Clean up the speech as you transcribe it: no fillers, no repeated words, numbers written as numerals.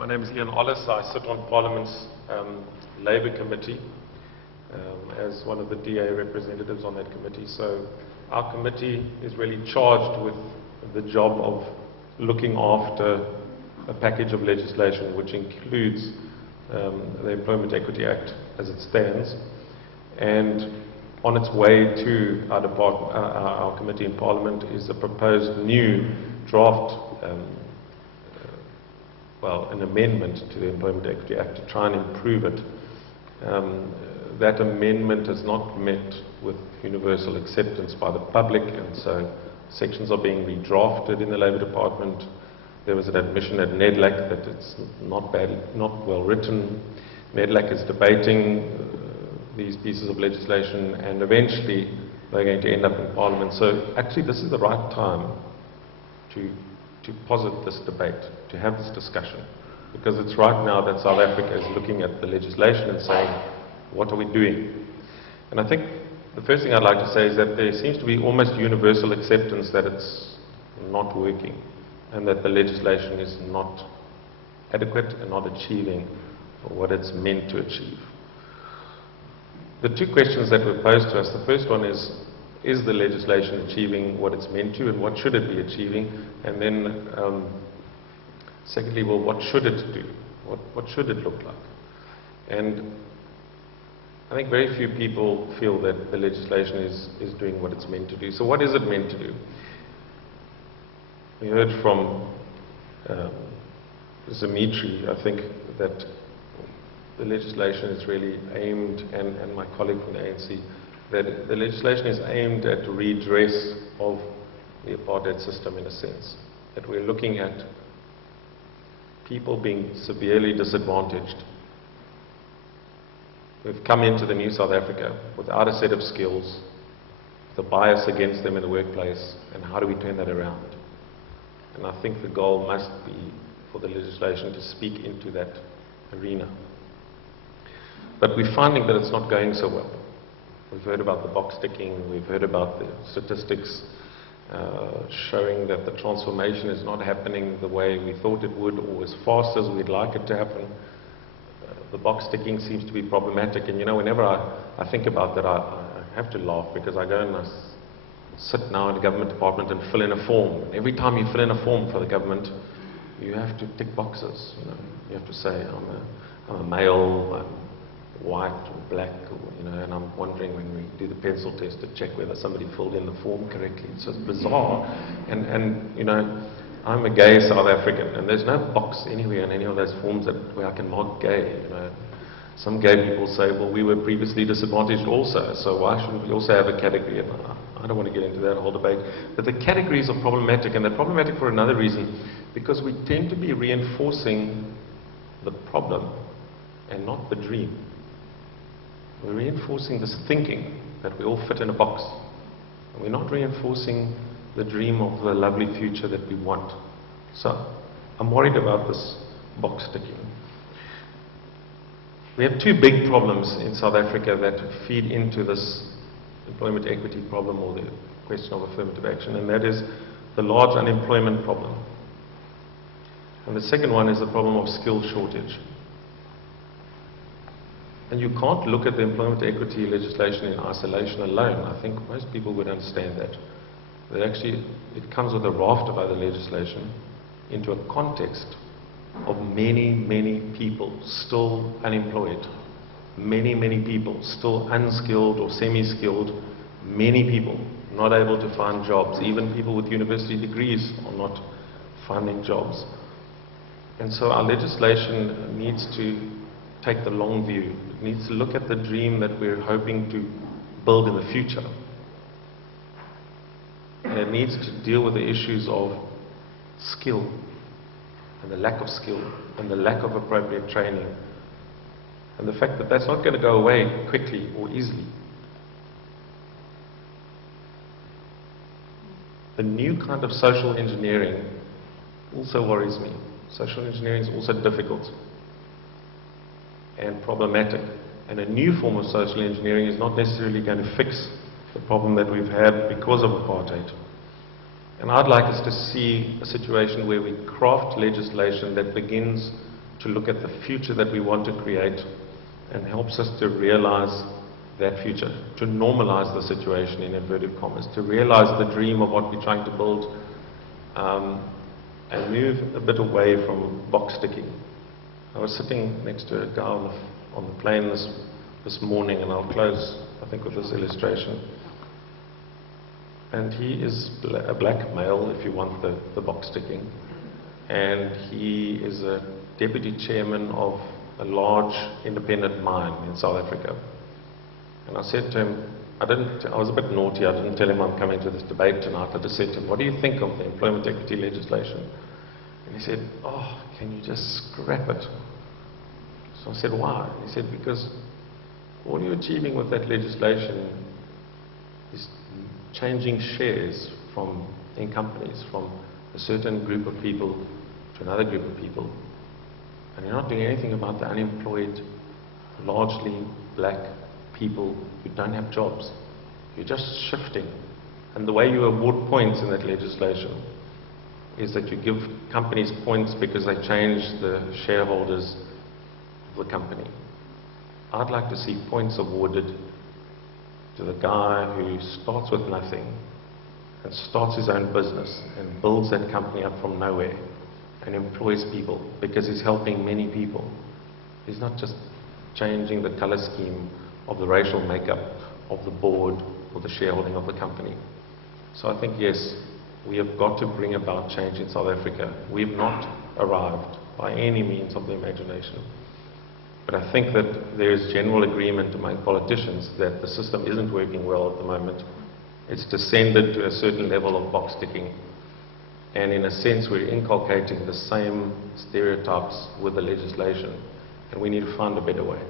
My name is Ian Ollis. I sit on Parliament's Labour Committee as one of the DA representatives on that committee. So our committee is really charged with the job of looking after a package of legislation which includes the Employment Equity Act as it stands, and on its way to our department, our committee in Parliament is a proposed new draft, an amendment to the Employment Equity Act to try and improve it. That amendment has not met with universal acceptance by the public, and so sections are being redrafted in the Labour Department. There was an admission at NEDLAC that it's not well written. NEDLAC is debating these pieces of legislation, and eventually they're going to end up in Parliament. So actually this is the right time to posit this debate, to have this discussion, because it's right now that South Africa is looking at the legislation and saying, what are we doing? And I think the first thing I'd like to say is that there seems to be almost universal acceptance that it's not working, and that the legislation is not adequate and not achieving what it's meant to achieve. The two questions that were posed to us, the first one is the legislation achieving what it's meant to, and what should it be achieving? And then, secondly, well, what should it do? What should it look like? And I think very few people feel that the legislation is doing what it's meant to do. So what is it meant to do? We heard from Dimitri, I think, that the legislation is really aimed, and my colleague from the ANC, that the legislation is aimed at redress of the apartheid system in a sense. That we're looking at people being severely disadvantaged. We've come into the new South Africa without a set of skills, with a bias against them in the workplace, and how do we turn that around? And I think the goal must be for the legislation to speak into that arena. But we're finding that it's not going so well. We've heard about the box ticking, we've heard about the statistics showing that the transformation is not happening the way we thought it would, or as fast as we'd like it to happen. The box ticking seems to be problematic, and you know, whenever I think about that, I have to laugh, because I go and I sit now in the government department and fill in a form. And every time you fill in a form for the government, you have to tick boxes. You know, you have to say, I'm a male, I'm white or black, or, you know, and I'm wondering when we do the pencil test to check whether somebody filled in the form correctly. It's just bizarre. And you know, I'm a gay South African, and there's no box anywhere in any of those forms where I can mark gay. You know, some gay people say, well, we were previously disadvantaged also, so why shouldn't we also have a category? And I don't want to get into that whole debate. But the categories are problematic, and they're problematic for another reason, because we tend to be reinforcing the problem and not the dream. We're reinforcing this thinking that we all fit in a box. And we're not reinforcing the dream of the lovely future that we want. So I'm worried about this box ticking. We have two big problems in South Africa that feed into this employment equity problem, or the question of affirmative action, and that is the large unemployment problem. And the second one is the problem of skill shortage. And you can't look at the employment equity legislation in isolation alone. I think most people would understand that. That actually it comes with a raft of other legislation into a context of many, many people still unemployed. Many, many people still unskilled or semi-skilled. Many people not able to find jobs. Even people with university degrees are not finding jobs. And so our legislation needs to take the long view. It needs to look at the dream that we're hoping to build in the future. And it needs to deal with the issues of skill, and the lack of skill, and the lack of appropriate training, and the fact that that's not going to go away quickly or easily. The new kind of social engineering also worries me. Social engineering is also difficult and problematic. And a new form of social engineering is not necessarily going to fix the problem that we've had because of apartheid. And I'd like us to see a situation where we craft legislation that begins to look at the future that we want to create and helps us to realize that future, to normalize the situation in inverted commas, to realize the dream of what we're trying to build, and move a bit away from box ticking. I was sitting next to a guy on the plane this morning, and I'll close, I think, with this illustration. And he is a black male, if you want the box ticking, and he is a deputy chairman of a large independent mine in South Africa. And I said to him, I was a bit naughty, I didn't tell him I'm coming to this debate tonight. I just said to him, what do you think of the employment equity legislation? And he said, oh, can you just scrap it? So I said, why? And he said, because all you're achieving with that legislation is changing shares in companies from a certain group of people to another group of people. And you're not doing anything about the unemployed, largely black people who don't have jobs. You're just shifting. And the way you award points in that legislation is that you give companies points because they change the shareholders of the company. I'd like to see points awarded to the guy who starts with nothing and starts his own business and builds that company up from nowhere and employs people because he's helping many people. He's not just changing the color scheme of the racial makeup of the board or the shareholding of the company. So I think, yes, we have got to bring about change in South Africa. We've not arrived by any means of the imagination. But I think that there is general agreement among politicians that the system isn't working well at the moment. It's descended to a certain level of box ticking. And in a sense, we're inculcating the same stereotypes with the legislation. And we need to find a better way.